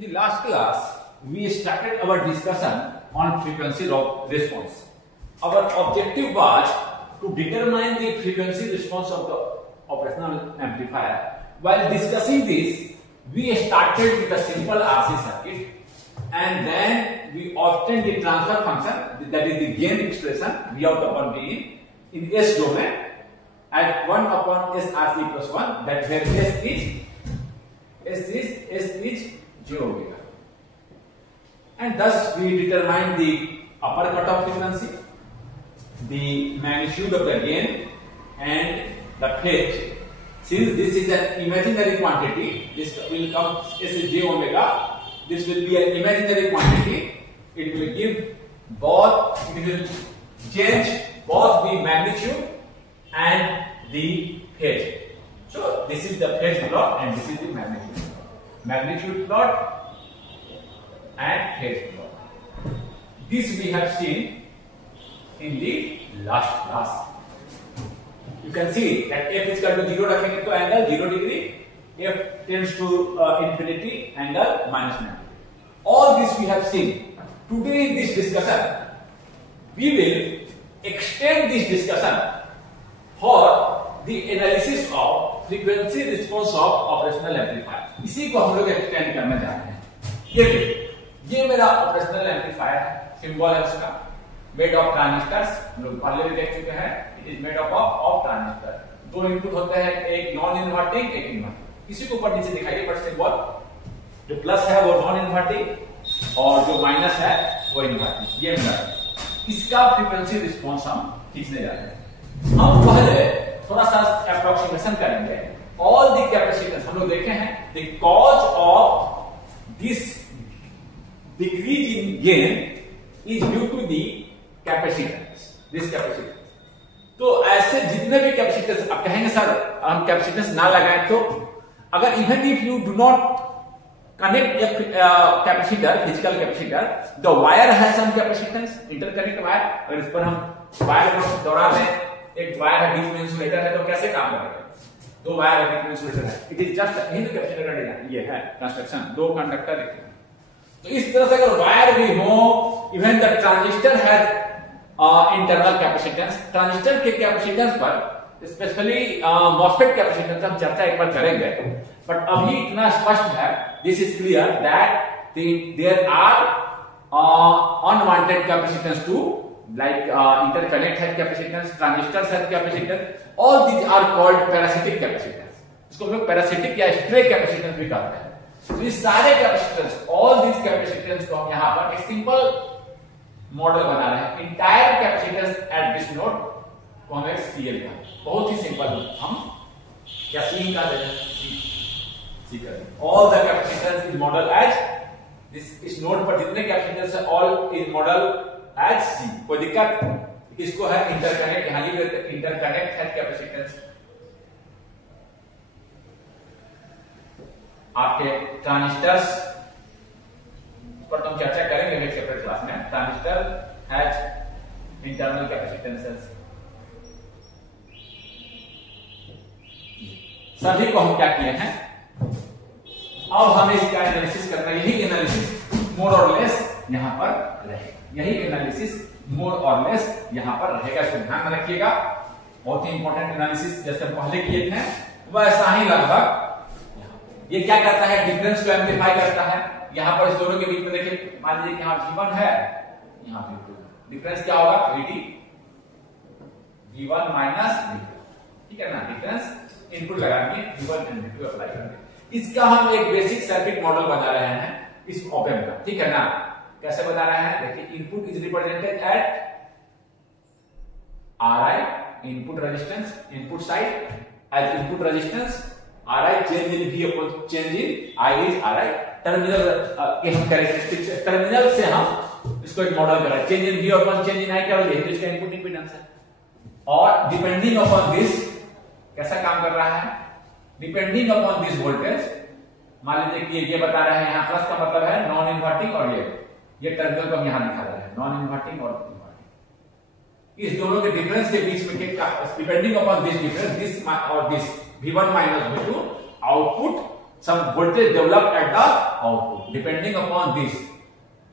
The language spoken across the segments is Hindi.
In the last class, we started our discussion on frequency response. Our objective was to determine the frequency response of the operational amplifier. While discussing this, we started with a simple RC circuit, and then we obtained the transfer function, that is the gain expression, V out upon V in S domain at 1 upon S RC plus 1, that where S is j omega. And thus we determine the upper cutoff frequency, the magnitude of the gain, and the phase. Since this is an imaginary quantity, this will come S is j omega. This will be an imaginary quantity. It will give both, it will change both the magnitude and the phase. So this is the phase plot and this is the magnitude plot. Magnitude plot and phase plot. This we have seen in the last class. You can see that f is equal to 0 रखेंगे तो angle 0 degree, f tends to infinity, angle minus 90. All this we have seen. Today in this discussion, we will extend this discussion for the analysis of frequency response of operational amplifier. इसी को हम लोग एक्सटेंड करने जा रहे हैं. ये मेरा ऑपरेशनल एम्पलीफायर है, सिंबल है उसका, मेड ऑफ ट्रांजिस्टर्स. हम लोग पहले भी देख चुके हैं. It is made of transistor. दो इनपुट होते हैं, एक नॉन इन्वर्टिंग, एक इन्वर्टिंग. इसी को ऊपर नीचे दिखाइए. बट सिंबल जो प्लस है वो नॉन इन्वर्टिंग और जो माइनस है वो इन्वर्टिंग. ये मेरा इसका फ्रीक्वेंसी रिस्पॉन्स हम खींचने जा रहे हैं. हम पहले थोड़ा सा अप्रोक्सीमेशन करेंगे. ऑल द कैपेसिटेंस हम लोग देखे हैं. The cause of this decrease in gain is due to the capacitance. This capacitance. तो ऐसे जितने भी कैपेसिटेंस आप कहेंगे सर हम कैपेसिटेंस ना लगाएं, तो अगर even if you do not connect a capacitor, physical capacitor, the wire has some capacitance, interconnect wire. अगर इस पर हम वायर को दौड़ा दें, एक वायर है, बीच में इंसुलेटर है, तो कैसे काम करेगा? दो वायर है, बीच में इंसुलेटर है. It is just in the capacitor का डिजाइन. ये है कंस्ट्रक्शन, दो कंडक्टर एक. तो इस तरह से अगर वायर भी हो, even the transistor has internal capacitance. Transistor के कैपेसिटेंस पर स्पेशली मॉसफेट कैपेसिटेंस हम चर्चा एक बार करेंगे. बट अभी इतना स्पष्ट है, this is clear that there are unwanted capacitance too, like interconnect has capacitance, transistors has capacitance. All these are called parasitic capacitance. इसको हम लोग parasitic या stray capacitance भी कहते हैं. तो ये सारे capacitance, all these capacitance को हम यहाँ पर एक simple मॉडल बना रहे हैं. Entire capacitance at this node को हम एक CL का, बहुत ही सिंपल हम या C का दे दें. All the capacitance is modeled as this. इस नोड पर जितने कैपेसिटेंस है all is modeled as C. कोई दिक्कत? इसको है इंटरकनेक्ट. यहां लिख देते हैं इंटरकनेक्ट है कैपेसिटेंस. आपके ट्रांजिस्टर्स पर तुम चर्चा करेंगे एक सेपरेट क्लास में. Transistor has internal capacitances. सभी को हम क्या किए हैं, अब हमें इसका एनालिसिस करना. यही एनालिसिस मोर और लेस यहां पर रहेगा. यही एनालिसिस मोर और लेस यहां पर रहेगा. इसको ध्यान में रखिएगा. बहुत ही इंपॉर्टेंट एनालिसिस जैसे पहले किए थे वैसा ही लगभग. ये क्या करता है, डिफरेंस को एम्प्लीफाई करता है. यहां पर इस दोनों के बीच में देखिए, मान लीजिए कि यहां V1 है, यहां V2. डिफरेंस क्या होगा, VD, V1 माइनस V2. ठीक है ना. डिफरेंस इनपुट लगाएंगे, V1 एंड V2 अप्लाई करेंगे. इसका हम एक बेसिक सर्किट मॉडल बना रहे हैं इस ऑप एम्प का. ठीक है ना. कैसे बना रहे हैं, देखिए. Input is represented at Ri, input resistance, input side as input resistance. Ri change in V upon change in I is Ri. Terminal के हम कैरेक्टरिस्टिक्स, टर्मिनल से हम इसको एक मॉडल कर रहे हैं. Change in V upon change in I क्या होगा, इसका इनपुट इंपेडेंस है. और डिपेंडिंग अपॉन दिस कैसा काम कर रहा है, डिपेंडिंग अपॉन दिस वोल्टेज. मान लीजिए कि ये बता रहे हैं यहाँ प्लस का मतलब है नॉन इन्वर्टिंग, और ये टर्मिनल को हम यहाँ दिखा रहे हैं नॉन इन्वर्टिंग और इन्वर्टिंग. इस दोनों के डिफरेंस के बीच में depending upon this difference, this और this V1 minus V2 output some voltage developed at the output depending upon this.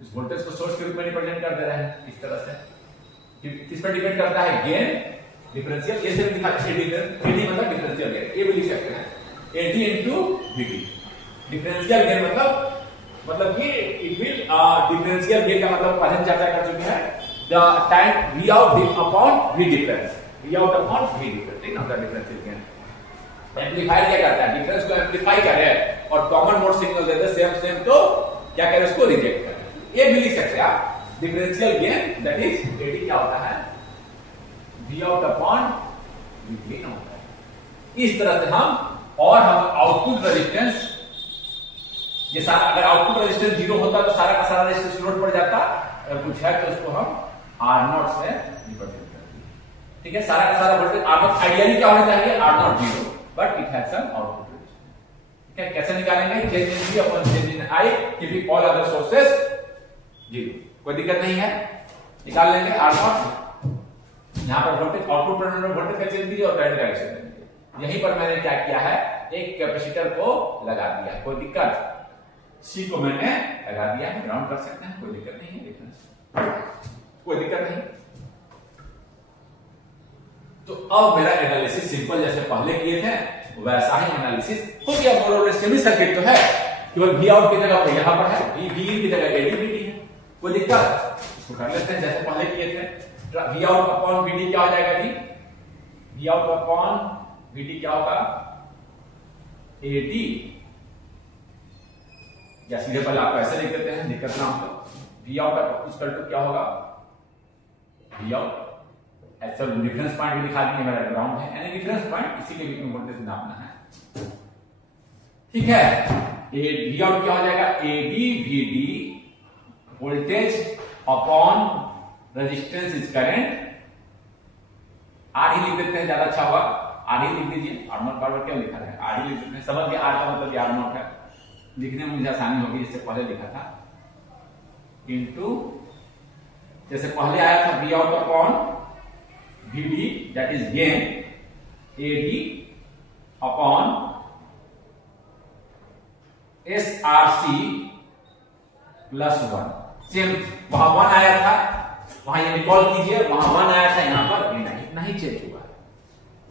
इस वोल्टेज को सोर्स के रूप में रिप्रेजेंट कर दे रहे हैं इस तरह से। किस पर डिपेंड करता है? Gain differential. ये सिर्फ दिखा एडी मतलब डिफरेंशियल गेन, ये भी लिख सकते हैं AD into VD. Differential gain मतलब कि इट विल डिफरेंशियल गेन का मतलब पहले चर्चा कर चुके हैं, the time V out upon V difference, V out upon V difference, ठीक ना, द डिफरेंशियल गेन। एम्पलीफायर क्या करता है? डिफरेंस को एम्पलीफाई करे और कॉमन मोड सिग्नल देते सेम तो क्या करे? उसको रिजेक्ट करे। ये भी लिख सकते हैं आप differential gain that is AD क्या होता है? V out upon V gain होता है। इस तरह से हम आउटपुट रेजिस्टेंस, ये सारा अगर आउटपुट रेजिस्टेंस 0 होता तो सारा का सारा रेजिस्टेंस लोड पड़ जाता, अगर कुछ है तो उसको हम R0 से रिप्रेजेंट करते हैं, ठीक है। सारा का सारा वोल्टेज R0 आइडियली क्या होना चाहिए? R0 0, but it has some output resistance, ठीक है। कैसे निकालेंगे? Change in V upon change in I, keeping all other sources 0, कोई दिक्कत नहीं है, निकाल लेंगे R0। यहां पर वोल्टेज आउटपुट टर्मिनल वोल्टेज का चेंज कीजिए और करंट का एक्शन कीजिए। यहीं पर मैंने क्या किया है? एक कैपेसिटर को लगा दिया है, कोई दिक्कत? सी को मैंने लगा दिया है, ग्राउंड कर सकते हैं, कोई दिक्कत नहीं है, डिफरेंस कोई दिक्कत नहीं। तो अब मेरा एनालिसिस सिंपल जैसे पहले किए थे वैसा ही एनालिसिस हो गया। मोर सेमी सर्किट तो है, केवल वी आउट की जगह पर यहां पर है, वी इन की जगह एडीवीडी है, कोई दिक्कत? इसको कर लेते हैं जैसे पहले किए थे। वी आउट अपॉन वीडी क्या हो जाएगा जी? वी आउट अपॉन वीडी क्या होगा? एडी, या सीधे पहले आपको ऐसे लिख देते हैं, दिक्कत ना हो। वी आउट इक्वल टू क्या होगा? वी आउट ऐसा डिफरेंस पॉइंट भी दिखा दिए, मेरा ग्राउंड है, यानी डिफरेंस पॉइंट इसी के बीच में वोल्टेज नापना है, ठीक है। वी आउट क्या हो जाएगा? AD VD voltage upon resistance is current. R ही लिख देते हैं, ज्यादा अच्छा होगा, आर ही लिख दीजिए। R0 बराबर क्या लिखा है? आर ही लिख देते हैं, समझ गए? आर का मतलब R0 है, लिखने में मुझे आसानी होगी, जिससे पहले लिखा था इनटू जैसे पहले आया था V out upon VD that is gain, AD upon SRC plus 1। Same वहां 1 आया था, वहां ये रिकॉल कीजिए, वहां 1 आया था, यहां पर नहीं चेंज हुआ,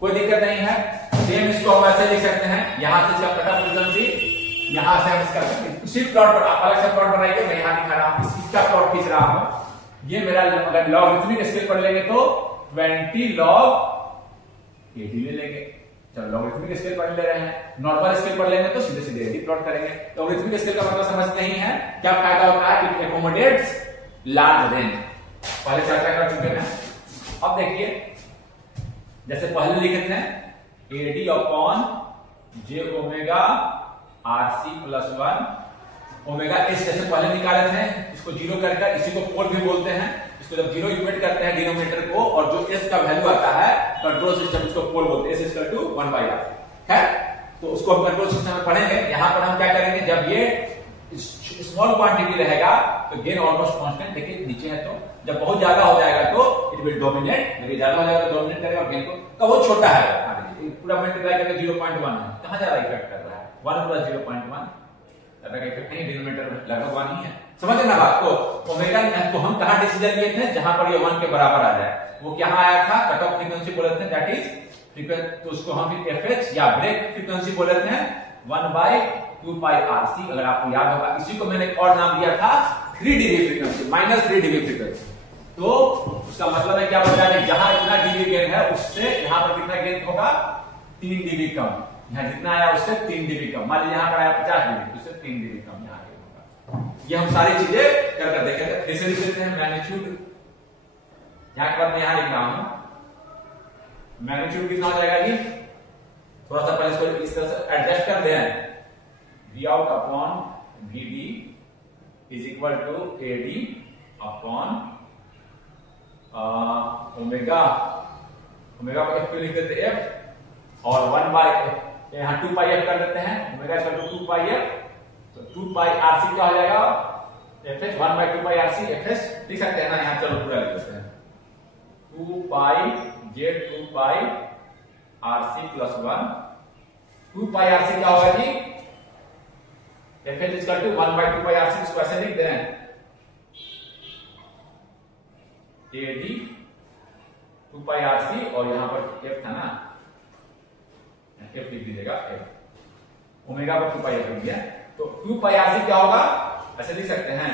कोई दिक्कत नहीं है। सेम इसको हम ऐसे लिख सकते हैं, यहां से इसका कट ऑफ फ्रीक्वेंसी, यहां से हम इसका उसी प्लॉट पर आप अलग से प्लॉट बनाइए, मैं यहां दिखा रहा हूं, इसका प्लॉट खींच रहा हूं। ये मेरा अगर लॉगरिथमिक स्केल पर लेंगे तो 20 log एडी ले लेंगे। चलो लॉगरिथमिक स्केल पर ले रहे हैं, नॉर्मल स्केल पर लेंगे तो सीधे सीधे एडी प्लॉट करेंगे। लॉगरिथमिक स्केल का मतलब समझते ही हैं, क्या फायदा होता है? इट एकोमोडेट्स लार्ज रेंज, पहले चर्चा कर चुके हैं। अब देखिए जैसे पहले लिखे थे AD upon J omega RC plus 1 omega S, जैसे पहले निकाले थे, इसको 0 करके, इसी को पोल भी बोलते हैं। इसको जब 0 इक्वेट करते हैं डिनोमिनेटर को, और जो एस का वैल्यू आता है कंट्रोल सिस्टम, इसको पोल बोलते हैं, एस इक्वल टू 1/r है। तो उसको हम कंट्रोल सिस्टम में पढ़ेंगे। यहां पर हम क्या करेंगे, जब ये स्मॉल क्वांटिटी रहेगा तो गेन ऑलमोस्ट कांस्टेंट, देखिए नीचे है, तो जब बहुत ज्यादा हो जाएगा तो इट विल डोमिनेट, जब ज्यादा हो जाएगा तो डोमिनेट करेगा, और गेन को बहुत छोटा है, पूरा मल्टीप्लाई करके 0.1 है, कहां ज्यादा इफेक्ट कर रहा है? 1 प्लस 0.1 ज्यादा का इफेक्ट नहीं, डिनोमिनेटर में लगभग 1 ही है, समझ ना बात को। ओमेगा तो हम कहां डिसीजन लिए थे? जहां पर ये 1 के बराबर आ जाए, वो क्या आया था? कट ऑफ फ्रीक्वेंसी बोले थे, दैट इज फ्रीक्वेंसी, तो उसको हम एफएच या ब्रेक फ्रीक्वेंसी बोले थे 1/2πRC, अगर आपको याद होगा। इसी को मैंने एक और नाम दिया था 3 dB फ्रीक्वेंसी, -3 dB फ्रीक्वेंसी। तो उसका मतलब है क्या बता रहे हैं, जहां इतना डीबी गेन है उससे यहां पर कितना गेन होगा? 3 dB कम। यहां जितना आया उससे 3 dB कम। मान लीजिए यहां पर आया 50 dB, उससे 3 dB कम यहां गेन होगा। ये हम सारी चीजें कर देखेंगे। फिर से लिख देते हैं मैग्नीट्यूड, यहां के बाद मैं यहां लिख रहा हूं मैग्नीट्यूड कितना हो जाएगा जी? थोड़ा सा पहले इसको इस तरह से एडजस्ट कर दें। V out upon V D is equal to A D upon omega, omega को एफ क्यों लिख देते हैं? एफ, और 1 यहाँ 2πf कर देते हैं, ओमेगा इक्वल टू 2πf, तो 2πRC क्या हो जाएगा? एफएच 1/2πRC एफएच लिख सकते हैं ना, यहाँ चलो पूरा लिख देते हैं 2π z 2πRC प्लस 1। 2πRC क्या होगा जी? fh is equal to 1 by 2 pi RC, इसको ऐसे लिख दे रहे हैं AD 2 pi RC, और यहां पर f था ना, f लिख दीजिएगा, f ओमेगा पर 2 pi f लिख दिया, तो 2 pi RC क्या होगा, ऐसे लिख सकते हैं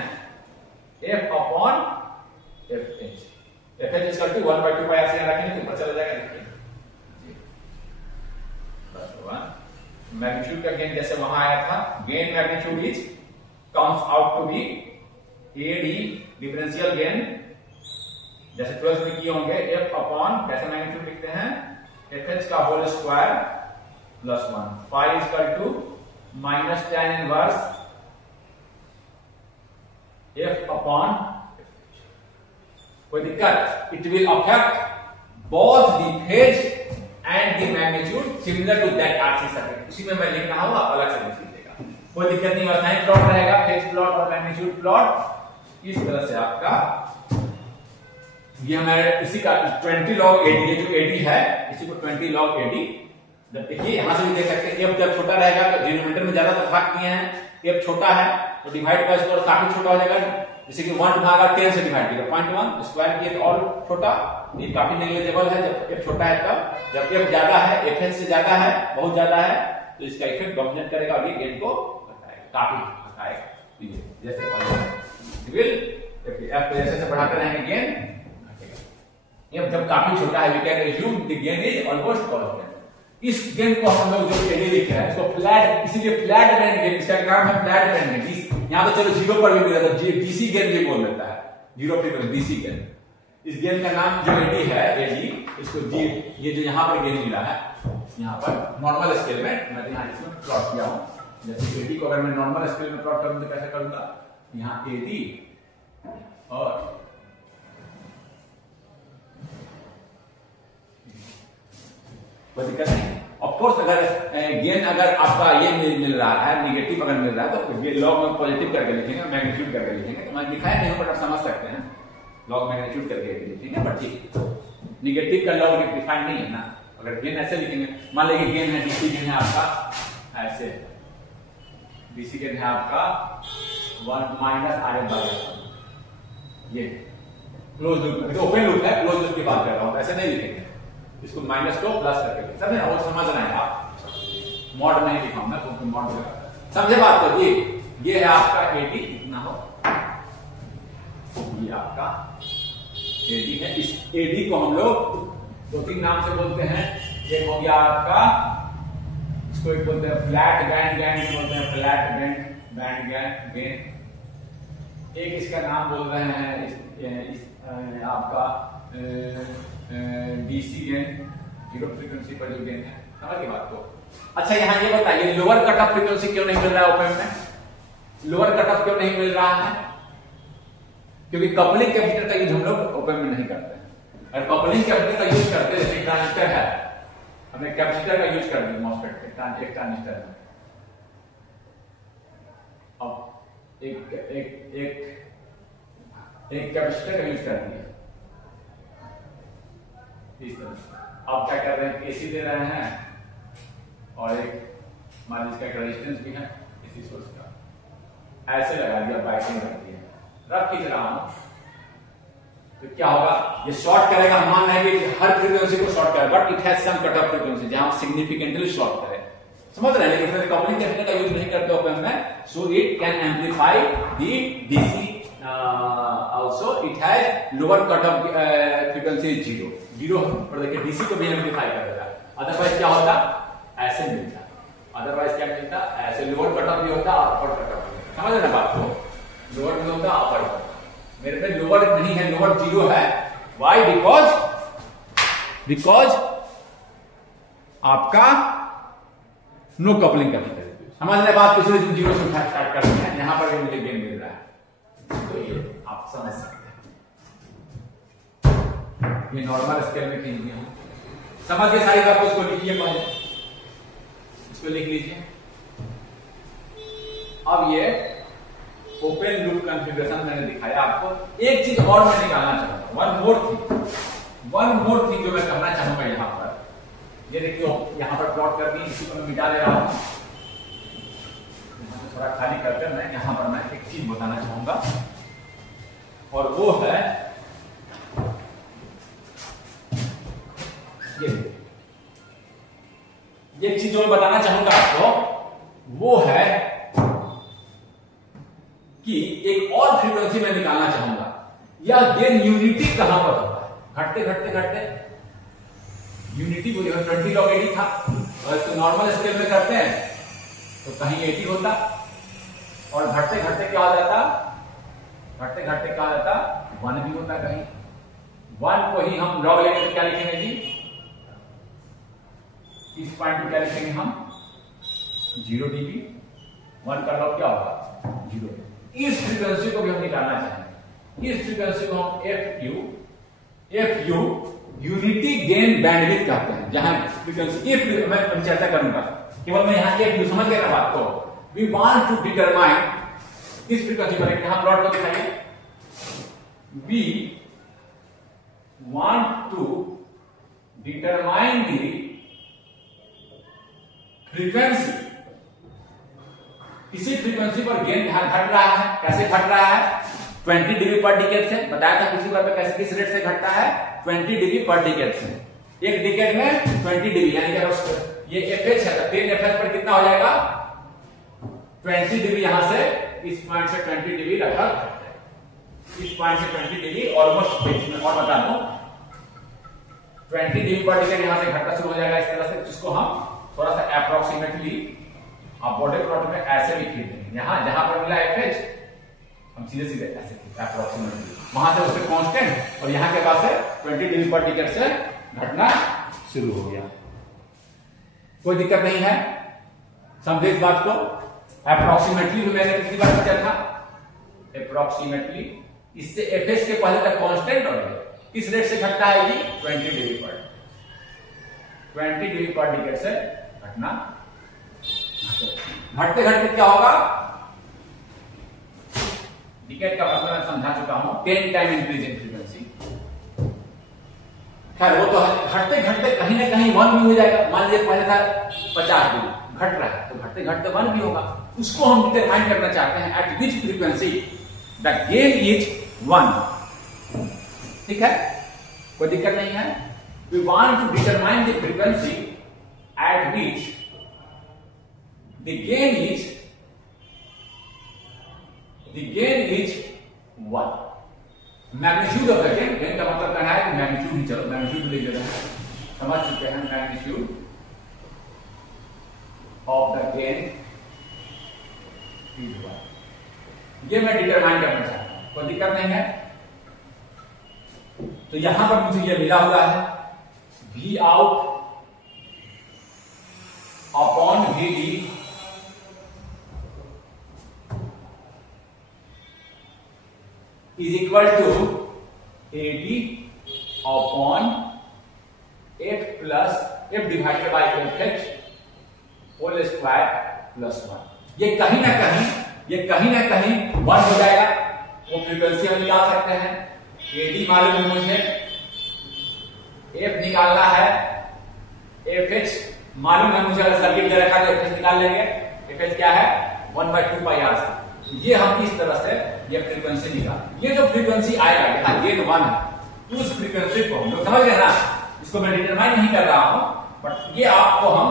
f upon fh, fh is equal to 1 by 2 pi RC, रखेंगे तो पता चल जाएगा, देखिए मैग्नीट्यूड का गेन जैसे वहां आया था, gain magnitude is comes out to be AD differential gain, जैसे 12 में किए होंगे, f अपॉन कैसे मैग्नीट्यूड लिखते हैं, fh का whole square plus 1, phi is equal to minus tan inverse f upon, कोई दिक्कत, it will affect both the phase and the magnitude similar to that RC circuit, उसी में मैं लिख रहा हूं, आप अलग से लिख लीजिएगा, कोई दिक्कत नहीं, साइन प्लॉट रहेगा, फेज प्लॉट और मैग्नीट्यूड प्लॉट, इस तरह से आपका ये हमारे इसी का 20 log AD, ये जो AD है इसी को 20 log AD, देखिए यहां से भी देख सकते हैं, f जब छोटा रहेगा तो डिनोमिनेटर में ज्यादा भाग किए हैं, f छोटा है तो डिवाइड का स्क्वायर काफी छोटा हो जाएगा, जैसे कि 1 भागा 10 से डिवाइड किया 0.1 स्क्वायर किए तो और छोटा, ये काफी नेग्लिजिबल है जब f छोटा है, तब जब f ज्यादा है, fh से ज्यादा है, बहुत ज्यादा है, तो इसका इफेक्ट डोमिनेट करेगा और ये गेन को घटाएगा, काफी घटाएगा, जैसे विल f जैसे बढ़ाते रहेंगे गेन घटेगा, f जब काफी छोटा है we can assume the gain is almost constant, इस गेन को हम लोग जो पहले लिखे हैं इसको फ्लैट, इसीलिए फ्लैट बैंड गेन, इसका नाम है फ्लैट बैंड गेन, यहाँ तो चलो जीरो पर भी मिला था, डीसी गेन भी बोल देता है, जीरो फ्रीक्वेंसी डीसी गेन, इस गेन का नाम जो एडी है, एडी, इसको जी, ये जो यहाँ पर गेन मिला है, यहाँ पर नॉर्मल स्केल में मैं यहाँ इसमें प्लॉट किया हूँ, जैसे एडी को अगर मैं नॉर्मल स्केल में प्लॉट करूँ तो कैसे करूंगा, यहाँ एडी और कोई दिक्कत नहीं, ऑफ कोर्स अगर गेन अगर आपका ये मिल रहा है, निगेटिव अगर मिल रहा है तो ये लॉग में पॉजिटिव करके लिखेंगे, मैग्नीट्यूड करके लिखेंगे, तो मैं दिखाया नहीं, बट आप समझ सकते हैं, लॉग मैग्नीट्यूड करके लिखेंगे, बट ठीक निगेटिव का लॉग डिफाइंड नहीं है ना, अगर गेन ऐसे लिखेंगे, मान लीजिए गेन है, डीसी गेन है आपका ऐसे, डीसी गेन है आपका 1 माइनस RF बाय, ये क्लोज लूप, ओपन लूप है, क्लोज लूप की बात कर रहा हूं, ऐसे नहीं लिखेंगे, इसको माइनस को प्लस करके समझे ना, वो समझ रहे हैं आप, मॉड में लिखाऊंगा क्योंकि मॉड समझे बात, तो ये है आपका एडी, इतना हो, ये आपका एडी है, इस एडी को हम लोग 2-3 नाम से बोलते हैं, एक हो गया आपका, इसको एक बोलते हैं फ्लैट बैंड गेन, बोलते हैं फ्लैट बैंड गेन, एक इसका नाम बोल रहे हैं इस आपका डीसी गेन, जीरो फ्रीक्वेंसी पर जो गेन है, समझ गए बात को। अच्छा यहाँ ये बताइए लोअर कट ऑफ फ्रीक्वेंसी क्यों नहीं मिल रहा है ओपेम में, लोअर कट ऑफ क्यों नहीं मिल रहा है, क्योंकि कपलिंग कैपेसिटर का यूज हम लोग ओपेम में नहीं करते हैं, अगर कपलिंग कैपेसिटर का यूज करते हैं, जैसे ट्रांजिस्टर है, हमने कैपेसिटर का यूज कर दिया मॉसफेट के ट्रांजिस्टर में, अब एक कैपेसिटर का यूज कर दिया इस तरह से, अब क्या कर रहे हैं, एसी दे रहे हैं और एक मान लीजिए इसका रेजिस्टेंस भी है इसी सोर्स का, ऐसे लगा दिया, बाइटिंग कर दिया, रख खींच रहा हूं तो क्या होगा, ये शॉर्ट करेगा, हम मान रहे हैं कि हर फ्रीक्वेंसी को शॉर्ट करेगा, but it has some cut off frequency जहां सिग्निफिकेंटली शॉर्ट करे, समझ रहे हैं, लेकिन कपलिंग कैपेसिटर का यूज नहीं करते ओपेम में, so it can amplify the DC, also it has lower cut off frequency is zero पर देखिए डीसी को भी एम्पलीफाई कर देगा, अदरवाइज क्या होता, ऐसे मिलता, अदरवाइज क्या मिलता, ऐसे लोअर कट ऑफ भी होता, अपर कट ऑफ, समझ रहे ना बात को, लोअर भी होता, अपर होता, मेरे पे लोअर नहीं है, लोअर जीरो है, व्हाई, बिकॉज आपका नो कपलिंग कैपेसिटर, समझ रहे बात, किसी ने जीरो से स्टार्ट कर दिया, यहां पर भी मुझे गेन मिल रहा है, तो ये आप समझ सकते हैं, ये नॉर्मल स्केल में खींच दिया, समझ गए सारी बात, इसको लिखिए पहले, इसको लिख लीजिए, अब ये ओपन लूप कॉन्फ़िगरेशन मैंने दिखाया आपको, एक चीज और मैं निकालना चाहता हूं, वन मोर थिंग जो मैं करना चाहूंगा यहां पर, ये देखिए यहां पर प्लॉट कर दी, इसी को मैं मिटा ले रहा हूं, थोड़ा खाली कर ये एक चीज जो मैं बताना चाहूंगा आपको वो है कि एक और फ्रीक्वेंसी मैं निकालना चाहूंगा। यह गेन यूनिटी कहां पर होता है? घटते घटते घटते यूनिटी को 20 log 80 था, और इसको नॉर्मल स्केल में करते हैं तो कहीं 80 होता, और घटते घटते क्या हो जाता? घटते घटते क्या हो जाता? 1 भी होता कहीं। 1 को ही हम लॉग लेंगे तो क्या लिखेंगे जी? इस पॉइंट को क्या लिखेंगे हम? 0 dB। 1 का लॉग क्या होगा? 0। इस फ्रीक्वेंसी को भी हम निकालना चाहेंगे। इस फ्रीक्वेंसी को हम FU यूनिटी गेन बैंडविड्थ कहते हैं। जहां फ्रीक्वेंसी मैं चर्चा करूंगा, केवल मैं यहां FU समझ गया ना बात को। वी वांट टू डिटरमाइन इस फ्रीक्वेंसी पर, यहां प्लॉट को दिखाइए। We want to determine the frequency. इसी फ्रीक्वेंसी पर गेन घट रहा है। कैसे घट रहा है? 20 dB पर डिकेड से। बताया था किसी बार पे कैसे किस रेट से घटता है? 20 dB पर डिकेड से। एक डिकेड में 20 dB, यानी कि ये FH है, 10 FH पर कितना हो जाएगा? 20 dB। यहां से इस पॉइंट से 20 dB लगभग, इस पॉइंट से 20 dB ऑलमोस्ट। और बता दूं 20 dB पर डिकेड यहां से घटना शुरू हो जाएगा इस तरह से, जिसको हम थोड़ा सा अप्रोक्सीमेटली आप बॉर्डर प्लॉट में ऐसे भी खींच देंगे। यहां जहां पर मिला FH हम सीधे सीधे ऐसे अप्रोक्सीमेटली, वहां से उसके कांस्टेंट, और यहां के पास है 20 dB पर डिकेड से घटना शुरू हो गया। कोई दिक्कत नहीं है, समझे इस बात को? अप्रोक्सीमेटली भी मैंने कितनी बार पूछा था? अप्रोक्सीमेटली। इससे FH के पहले तक कांस्टेंट और किस रेट से घटता है ये? 20 dB पर। 20 dB पर डिकेड से घटना। घटते घटते क्या होगा? डिकेड का मतलब मैं समझा चुका हूं, 10 टाइम इंक्रीज इन फ्रीक्वेंसी। खैर वो तो घटते घटते कहीं ना कहीं 1 भी हो जाएगा। मान लीजिए पहले था 50 dB, घट रहा है तो घटते घटते 1 भी होगा। उसको हम डिटरमाइन करना चाहते हैं at which frequency the gain is 1। ठीक है, कोई दिक्कत नहीं है। We want to determine the frequency at which the gain is 1। Magnitude of the gain, gain का मतलब कहना है कि मैग्नीट्यूड ही, चलो मैग्नीट्यूड ले लेते हैं, समझ चुके हैं। Magnitude of the gain is 1। ये मैं डिटरमाइन करना चाहता हूं, कोई दिक्कत नहीं है। तो यहां पर मुझे ये मिला हुआ है V out upon VD is equal to AD upon F plus F divided by FH whole square plus 1। ये कहीं ना कहीं 1 हो जाएगा। वो फ्रीक्वेंसी हम निकाल सकते हैं। AD मालूम है मुझे, F निकालना है, FH मालूम है मुझे, अगर सर्किट दे रखा तो FH निकाल लेंगे। FH क्या है? 1/2 पाई R से। ये हम इस तरह से ये फ्रीक्वेंसी निकाल। ये जो फ्रीक्वेंसी आएगा यहाँ गेन 1 है, उस फ्रीक्वेंसी को हम लोग समझ गए ना। इसको मैं डिटरमाइन नहीं कर रहा हूं, बट ये आपको हम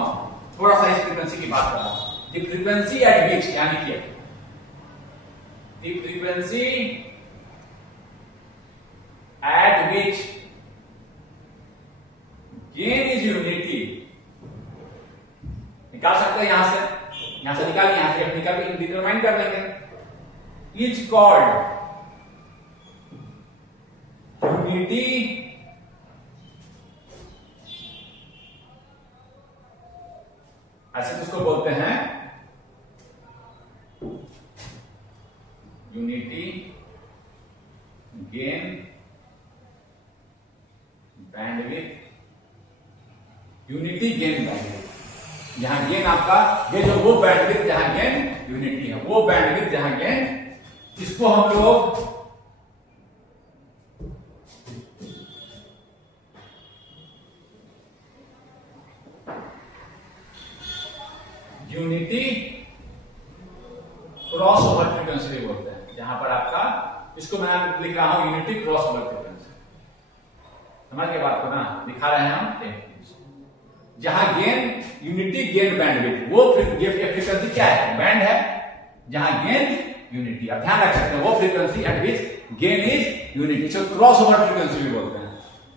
थोड़ा सा इस फ्रीक्वेंसी की बात कर रहा हूं। द फ्रीक्वेंसी एट विच, यानी कि the frequency at which gain is unity. निकाल सकते हैं यहां से निकाल, यहां से निकाल के डिटरमाइन कर लेंगे। इज कॉल्ड यूनिटी ऐसे किसको बोलते हैं? Unity gain bandwidth. Unity gain bandwidth, यहां गेन आपका, ये जो वो बैंडविड्थ जहां गेन यूनिटी है, वो बैंडविड्थ जहां गेन, इसको हम लोग यूनिटी क्रॉस ओवर फ्रीक्वेंसी बोलते हैं। जहां पर आपका, इसको मैं लिख रहा हूं यूनिटी क्रॉस ओवर फ्रीक्वेंसी। समझ के बात को ना, दिखा रहे हैं हम। जहां गेन यूनिटी गेन बैंडविड्थ, वो फ्रीक्वेंसी क्या है, बैंड है, जहां गेन यूनिटी, आप ध्यान रख सकते हैं, वो frequency at which gain is unity, इसको क्रॉस ओवर फ्रीक्वेंसी भी बोलते हैं,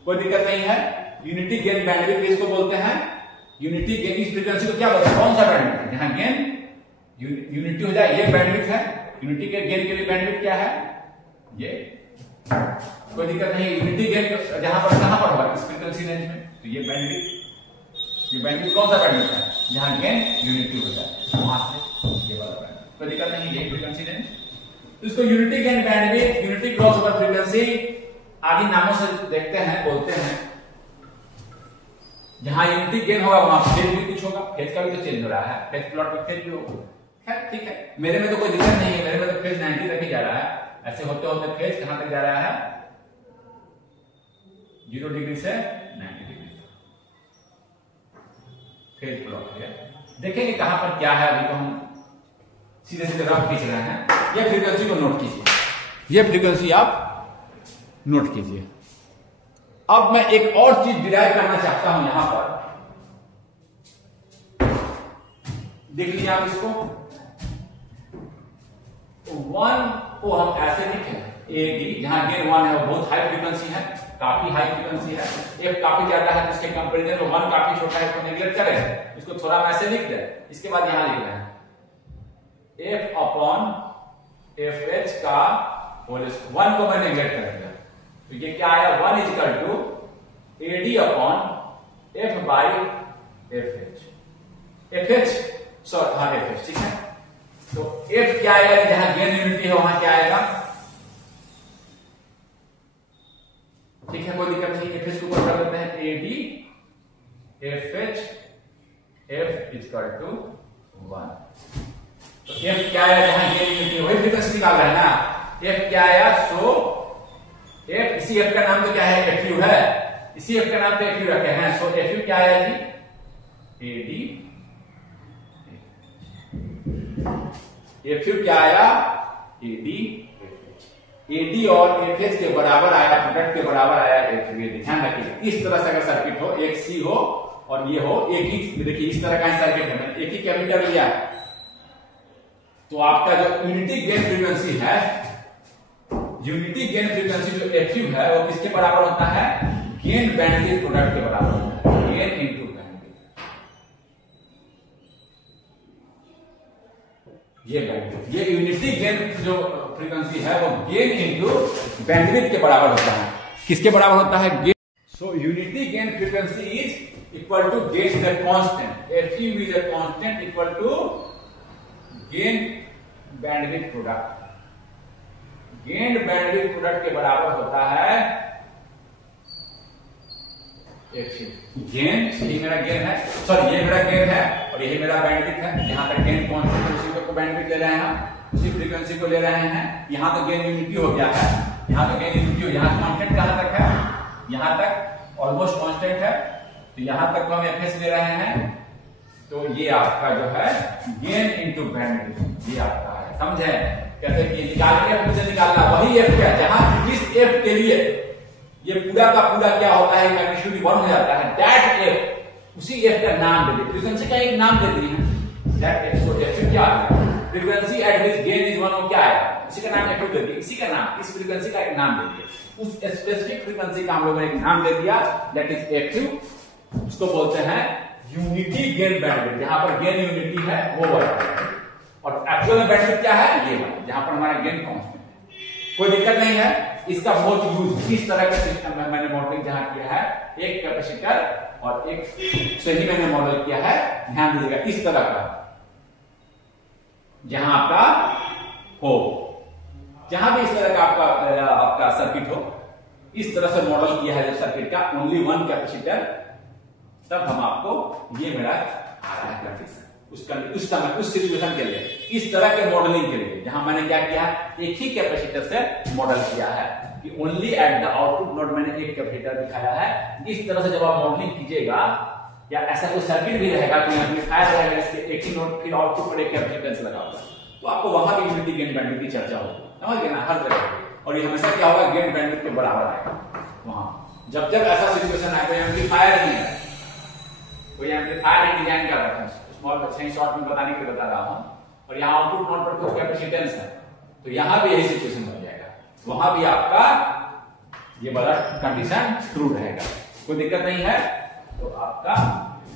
कोई दिक्कत नहीं है। यूनिटी गेन बैंडविड्थ इसको बोलते हैं। यूनिटी गेन इस फ्रीक्वेंसी को क्या बोलते हैं, कौन सा बैंडविड्थ, जहां गेन यूनिटी हो जाए, ये बैंडविड्थ है। यूनिटी के गेन के लिए बैंडविड्थ क्या है, ये, कोई दिक्कत नहीं। यूनिटी गेन जहां पर कहां पर होगा, इस फ्रीक्वेंसी रेंज में, तो ये बैंडविड्थ, ये बैंडविड्थ कौन सा बैंडविड्थ है, जहां गेन यूनिटी हो जाए, वहां से ये वाला बैंडविड्थ, कोई दिक्कत नहीं, ये फ्रीक्वेंसी रेंज। तो इसको unity gain bandwidth, unity cross over frequency आदि नामों से देखते हैं, बोलते हैं। जहां यूनिटी गेन होगा वहां फेज भी कुछ होगा, फेज का भी तो चेंज हो रहा है, फेज प्लॉट में फेज भी होगा, खैर ठीक है, मेरे में तो कोई दिक्कत नहीं है, मेरे में तो फेज 90 तक ही जा रहा है। ऐसे होते होते फेज कहां तक जा रहा है, 0 डिग्री से 90 डिग्री फेज प्लॉट है। देखेंगे कहां पर क्या है, अभी तो हम सीधे सीधे रफ खींच रहे हैं। ये फ्रीक्वेंसी को नोट कीजिए, ये फ्रीक्वेंसी आप नोट कीजिए। अब मैं एक और चीज डिराइव करना चाहता हूं, यहां पर देख लीजिए आप इसको, 1 को हम ऐसे लिखें, ए डी, जहां गेन 1 है, वो बहुत हाई फ्रीक्वेंसी है, काफी हाई फ्रीक्वेंसी है, एफ काफी ज्यादा है, जिसके कंपेरिजन में 1 काफी छोटा है, इसको नेगलेक्ट करें, इसको थोड़ा हम ऐसे लिख दें। इसके बाद यहां लिख रहे हैं एफ अपॉन एफ एच का होल स्क्वायर, 1 को मैं नेगलेक्ट कर दिया, तो ये क्या आया, 1 equal to A D upon F by F H, F H sorry हाँ एफ एच, ठीक है। तो एफ क्या आएगा, जहां गेन यूनिटी है वहां क्या आएगा, ठीक है, कोई दिक्कत नहीं। एफ एच को ऊपर कर देते हैं, A D F H F equal to 1। तो एफ क्या आया, जहां गेन यूनिटी है, वही फ्रीक्वेंसी निकाल रहे हैं ना। एफ क्या आया, सो एफ, इसी एफ का नाम तो क्या है, एफ यू है, इसी एफ का नाम तो एफ यू रखे हैं। सो एफ यू क्या आया जी, ए डी, एफ यू क्या आया, ए डी, ए डी और एफ एच के बराबर आया, प्रोडक्ट के बराबर आया एफ यू। ध्यान रखिए, इस तरह से अगर सर्किट हो, एक सी हो और ये हो, एक ही, देखिए इस तरह का सर्किट है, मैंने एक ही कैपेसिटर लिया, तो आपका जो यूनिटी गेन फ्रीक्वेंसी है, यूनिटी गेन फ्रीक्वेंसी जो एफ यू है, वो किसके बराबर होता है, गेन बैंडविड्थ प्रोडक्ट के बराबर होता है, गेन इनटू बैंडविड्थ। ये बैंडविड्थ, ये यूनिटी गेन जो फ्रीक्वेंसी है वो गेन इनटू बैंडविड्थ के बराबर होता है, किसके बराबर होता है, gain. So unity gain frequency is equal to gain the constant, F U is a constant equal to gain bandwidth product. Gain bandwidth product के बराबर होता है एफ यू। गेन, यही मेरा गेन है, सॉरी ये मेरा गेन है और यही मेरा बैंडविड्थ है। यहां तक गेन कांस्टेंट, उसी को बैंडविड्थ ले रहे हैं हम, उसी फ्रीक्वेंसी को ले रहे हैं। यहां तो गेन यूनिटी हो गया है, यहां तो गेन यूनिटी हो, यहां कांस्टेंट कहां तक है, यहां तक ऑलमोस्ट कांस्टेंट है, तो यहां तक तो हम एफएस ले रहे हैं। तो ये आपका जो है गेन इनटू बैंडविड्थ, ये आपका है, समझे कैसे कि निकाल के मुझे निकालना, वही एफ क्या, जहां जिस एफ के लिए ये पूरा का पूरा क्या होता है, मैग्नीट्यूड 1 हो जाता है, दैट एफ, उसी एफ का नाम दे दिए, फ्रीक्वेंसी का एक नाम दे दिए, दैट एफ। सो एफ क्या है, frequency at which gain is 1, क्या है, इसी का नाम एफ दे दिया, इसी का नाम, इस फ्रीक्वेंसी का एक नाम दे दिया, उस स्पेसिफिक फ्रीक्वेंसी का हम लोगों ने एक नाम दे दिया, दैट इज एफ यू। उसको बोलते हैं यूनिटी गेन बैंडविड्थ, जहां पर गेन यूनिटी है वो वाला, और एक्चुअल में बैंडविड्थ क्या है, ये वाला, जहां पर हमारा गेन कांस्टेंट है। कोई दिक्कत नहीं है, इसका बहुत यूज इस तरह का सिस्टम में मैंने मॉडलिंग जहां किया है, एक कैपेसिटर और एक सही मैंने मॉडल किया है, ध्यान दीजिएगा, इस तरह का, जहां आपका हो, जहां भी इस तरह का आपका सर्किट हो, इस तरह से मॉडल किया है सर्किट का, ओनली 1 कैपेसिटर, तब हम आपको ये मेरा आ रहा है कंडीशन उस समय उस सिचुएशन के लिए, इस तरह के मॉडलिंग के लिए, जहां मैंने क्या किया, एक ही कैपेसिटर से मॉडल किया है कि only at the output node मैंने एक कैपेसिटर दिखाया है। इस तरह से जब आप मॉडलिंग कीजिएगा, या ऐसा कोई सर्किट भी रहेगा कि एम्पलीफायर रहेगा, इसके एक ही नोड, फिर आउटपुट पर एक कैपेसिटेंस लगा होगा, तो आपको वहां भी यूनिटी गेन बैंडविड्थ की चर्चा होगी, समझ गए ना, हर जगह। और ये हमेशा क्या होगा, गेन बैंडविड्थ के बराबर आएगा वहां, जब जब ऐसा सिचुएशन आए, कोई एम्पलीफायर नहीं है, कोई एम्पलीफायर ही डिजाइन कर रखा है, स्मॉल बच्चे शॉर्ट में बताने के लिए बता रहा हूं, और यहाँ आउटपुट नोड पर कुछ कैपेसिटेंस है, तो यहाँ भी यही सिचुएशन बन जाएगा, वहां भी आपका ये वाला कंडीशन ट्रू रहेगा, कोई दिक्कत नहीं है। तो आपका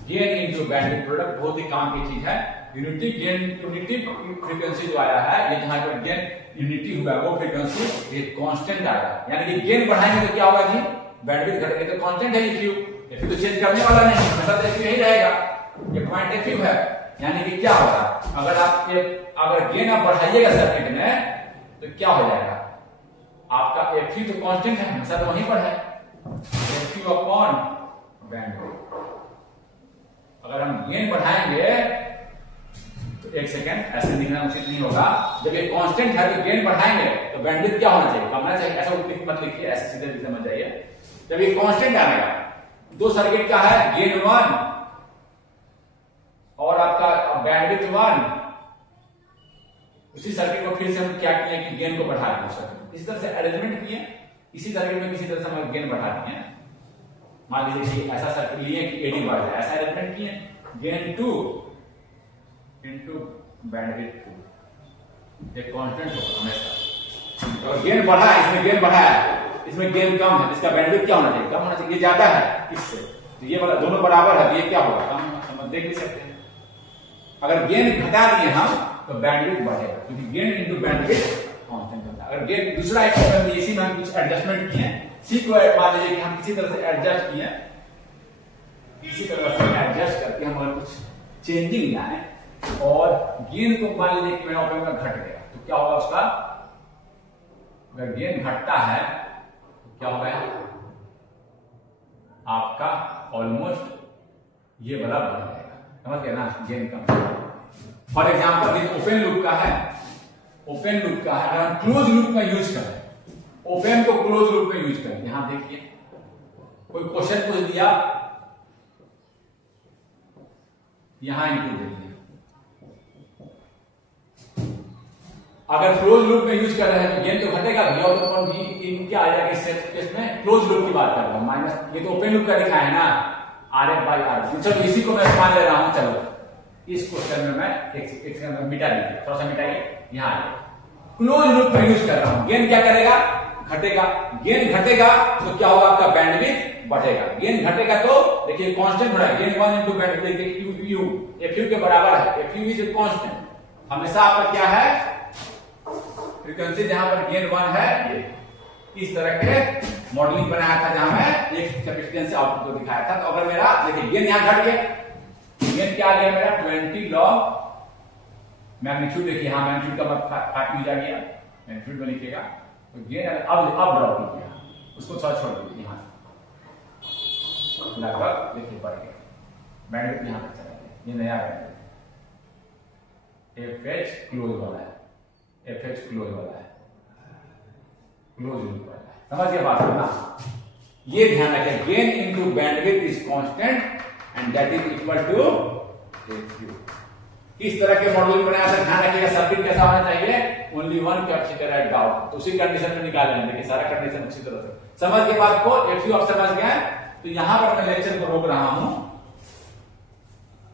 गेन इनटू बैंडविड्थ प्रोडक्ट बहुत ही काम की चीज है। यूनिटी गेन, यूनिटी फ्रीक्वेंसी जो आया है, ये जहां पर गेन यूनिटी हुआ वो फ्रीक्वेंसी ये कांस्टेंट आएगा, यानी कि गेन बढ़ाएंगे तो क्या होगा जी, बैंडविड्थ घटेगा, तो कांस्टेंट है एफयू तो चेंज करने वाला नहीं, मतलब एफयू यही रहेगा, ये पॉइंट एफयू है, यानी कि क्या होगा, अगर गेन आप बढ़ाइएगा सर्किट में तो क्या हो जाएगा, आपका एफयू तो कांस्टेंट है, हमेशा तो वहीं पर है, एफयू अपॉन बैंडविड्थ। अगर हम गेन बढ़ाएंगे तो एक सेकेंड, ऐसे लिखना उचित नहीं होगा, जब ये कांस्टेंट है तो गेन बढ़ाएंगे तो बैंडविड्थ क्या होना चाहिए, कम होना चाहिए, ऐसा मत लिखिए, ऐसे सीधे भी समझ जाइए। जब ये कांस्टेंट आएगा, दो सर्किट का है, गेन 1 और आपका बैंडविड्थ 1, उसी सर्किट को फिर से हम क्या किए कि गेन को बढ़ा दिए, इस तरह से अरेंजमेंट किए, इसी सर्किट में किसी तरह से हम गेन बढ़ा दिए, मान लीजिए ऐसा सर्किट लिए कि एडी बढ़ जाए, ऐसा अरेंजमेंट किए, गेन 2 इंटू बैंडविड्थ 2, एक कांस्टेंट होगा हमेशा, और गेन बढ़ा, इसमें गेन बढ़ा है, इसमें गेन कम है, इसका बैंडविड्थ क्या होना चाहिए, कम होना चाहिए, ये ज्यादा है इससे, तो ये वाला दोनों बराबर है, ये क्या होगा, कम, हम देख भी सकते हैं। अगर गेन घटा दिए हम तो बैंडविड्थ बढ़ेगा, क्योंकि गेन इंटू बैंडविड्थ कांस्टेंट होता है। अगर गेन दूसरा एक प्रॉब्लम, इसी में हम कुछ एडजस्टमेंट किए, सी को मान लीजिए कि हम किसी तरह से एडजस्ट किए, इसी तरह से एडजस्ट करके हम अगर कुछ चेंजिंग लाए और गेन को मान लीजिए कि मेरा ऑपरेंट में घट गया, तो क्या होगा उसका, अगर गेन घटता है तो क्या होगा, आपका ऑलमोस्ट ये वाला बढ़ जाएगा, समझ गए ना, गेन कम। फॉर एग्जाम्पल ये ओपन लूप का है, ओपन लूप का है, अगर हम क्लोज लूप में यूज करें, ओपन को क्लोज लूप में यूज करें, यहां देखिए कोई क्वेश्चन पूछ दिया, यहां इनपुट दे दिया, अगर क्लोज लूप में यूज कर रहे हैं तो गेन तो घटेगा भी, और क्या आ जाएगा इस केस में, क्लोज लूप की बात कर रहा हूं, माइनस, ये तो ओपन लूप का लिखा है ना, RF/R। चलो इसी को मैं मान ले रहा हूं, चलो इस क्वेश्चन में मैं एक मिटा दीजिए, थोड़ा सा मिटाइए, यहां क्लोज लूप में यूज कर रहा हूं, गेन क्या करेगा, घटेगा, गेन घटेगा तो क्या होगा, आपका बैंडविड्थ बढ़ेगा, गेन घटेगा तो देखिए कांस्टेंट हो रहा है, गेन 1 इंटू बैंडविड्थ एफयू के बराबर है, एफयू इज कांस्टेंट, हमेशा आपका क्या है, फ्रीक्वेंसी जहां पर गेन 1 है, ये इस तरह के मॉडलिंग बनाया था जहां मैं एक कैपेसिटेंस आउटपुट को दिखाया था। तो अगर मेरा देखिए गेन यहां घट गया, गेन क्या आ गया मेरा 20 लॉग मैग्नीट्यूड, देखिए यहां मैग्नीट्यूड का मतलब 5 यूज आ गया, मैग्नीट्यूड में लिखिएगा, तो गेन अब ड्रॉ कीजिए, उसको छोड़ दीजिए, यहां लगभग देखिए बढ़ गया, बैंडविड्थ यहां तक चला गया, ये नया बैंडविड्थ एफएच क्लोज वाला है, एफएच क्लोज वाला है, क्लोज लूप वाला है, समझ गए बात ना, ये ध्यान रखें, gain into bandwidth is constant and that is equal to FU. इस तरह के मॉडल बनाया था, ध्यान रखिएगा, सर्किट कैसा होना चाहिए, only one capacitor eight doubt, तो उसी कंडीशन में निकाल लेंगे, देखिए सारा कंडीशन अच्छी तरह से समझ के बात को, एफयू आप समझ गए। तो यहां पर मैं लेक्चर को रोक रहा हूं,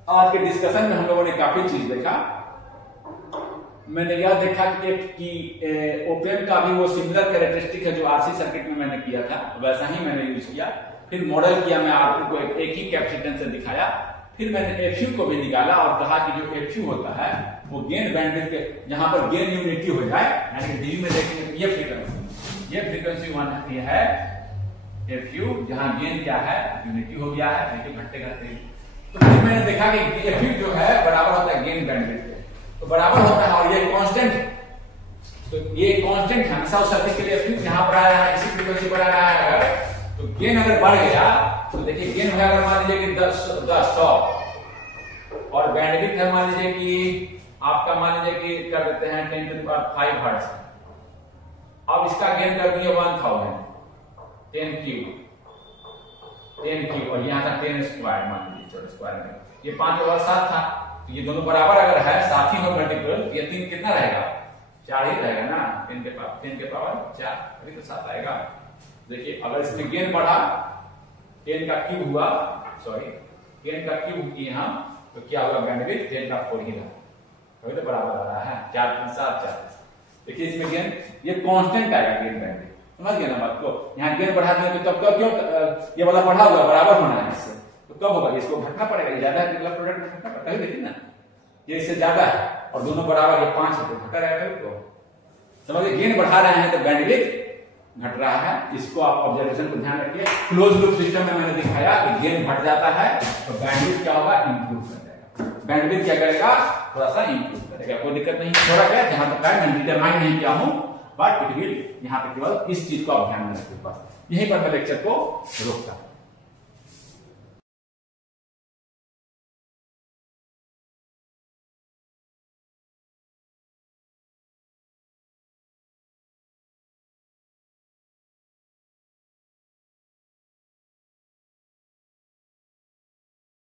आज के डिस्कशन में हम लोगों ने काफी चीज देखा, मैंने यह देखा कि ओपेन का भी वो सिमिलर कैरेक्टरिस्टिक है जो आरसी सर्किट में मैंने किया था, वैसा ही मैंने यूज किया, फिर मॉडल किया, मैं आपको को एक ही कैपेसिटेंस से दिखाया, फिर मैंने एफयू को भी निकाला और कहा कि जो एफयू होता है वो गेन बैंडविड्थ के, जहां पर गेन यूनिटी हो जाए, यानी कि डीबी में देखेंगे तो ये फ्रीक्वेंसी 1 ये है एफयू, जहां गेन क्या है, यूनिटी हो गया है, देखिए घटते घटते, तो फिर मैंने देखा कि एफयू जो है बराबर होता है गेन बैंडविड्थ के, तो बराबर होता है, और ये कांस्टेंट, तो ये कांस्टेंट हमेशा उस सर्किट के लिए एफयू यहां पर आ रहा है, इसी फ्रीक्वेंसी पर आ रहा है, अगर तो गेन अगर बढ़ गया तो देखिए गेन है अगर मान लीजिए कि 10 और बैंडविड्थ है मान लीजिए कि आपका मान लीजिए कि कर देते हैं 10⁵ हर्ट्ज, अब इसका गेन कर दिए 1000, 10 क्यूब और यहाँ था 10 स्क्वायर, मान लीजिए चलो स्क्वायर में ये 5 और 7 था, तो ये दोनों बराबर अगर है, साथ ही में मल्टीपल, तो ये 3 कितना रहेगा, 4 ही रहेगा ना, 10 के पावर 4, अभी तो 7 आएगा, देखिए अगर इसमें गेन बढ़ा, 10 का क्यूब हुआ, सॉरी 10 का क्यूब किए हम, तो क्या होगा बैंडविड्थ 10 का 4 ही रहा, तो बराबर आ रहा है 4 × 7 40। देखिए इसमें गेन ये कांस्टेंट आएगा गेन बैंडविड्थ, समझ गए ना बात को। यहाँ गेन बढ़ा दिए तो तब क्यों ये वाला बढ़ा हुआ बराबर होना है इससे, तो कब होगा इसको घटना पड़ेगा, ये ज्यादा है मतलब प्रोडक्ट में घटना पड़ेगा। देखिए ना ये इससे ज्यादा है और दोनों बराबर, ये 5 है तो घटा रहेगा, तो समझिए गेन बढ़ा रहे हैं तो बैंडविड्थ घट रहा है। इसको आप ऑब्जर्वेशन को ध्यान रखिए। क्लोज लूप सिस्टम में मैंने दिखाया कि गेन घट जाता है तो बैंडविड्थ क्या होगा, इंप्रूव कर जाएगा। बैंडविड्थ क्या करेगा, थोड़ा सा इंप्रूव करेगा, कोई दिक्कत नहीं। थोड़ा क्या जहां तक है मैं डिटरमाइन नहीं किया हूं, बट इट विल, यहाँ पे केवल इस चीज को आप ध्यान में रखिए। बस यहीं पर मैं लेक्चर को रोकता हूं।